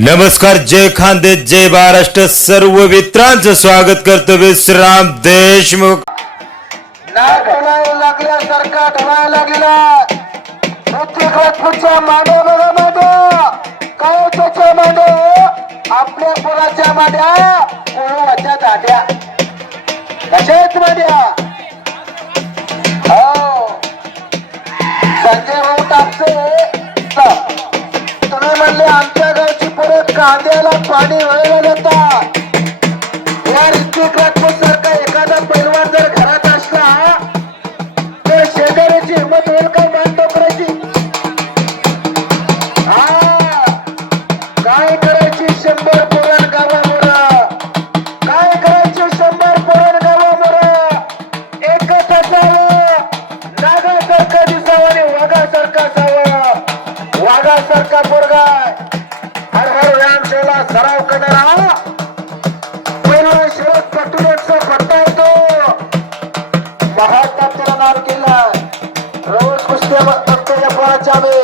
नमस्कार जय खानदे जय महाराष्ट्र सर्व मित्रांचं स्वागत करतो विश्राम देशमुख. नाक लागला. राजपूतच्या मांड्या बघा मांड्या काय त्याच्या मांड्या आपल्या पोराच्या मांड्या दांड्या. मांड्या. हो. संजय भाऊ तुम्ही म्हणले आमच्या कांद्याला पाणी व्हायला देतात या ऋतिक राजपूत सारखा एखादा पैलवान जर घरात असला तर शेजाऱ्याची हिंमत होईल काय मान टोकरायची हा काय करायची शंभर पोरण गावामुळं काय करायची शंभर पोरण गावामुळं एकच असावं नागासारखा दिसावं आणि वाघासारखा असावं. वाघासारखा पोरगा আবার প্রত্যেকে পড়া যাবে।